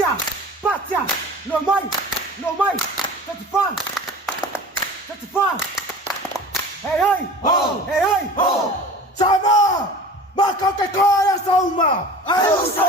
Patia, patia, no mai, 35, 35. Hey, hey, ho, hey, hey, ho. Sama, maka ke kaya sa uma. Ayaw sa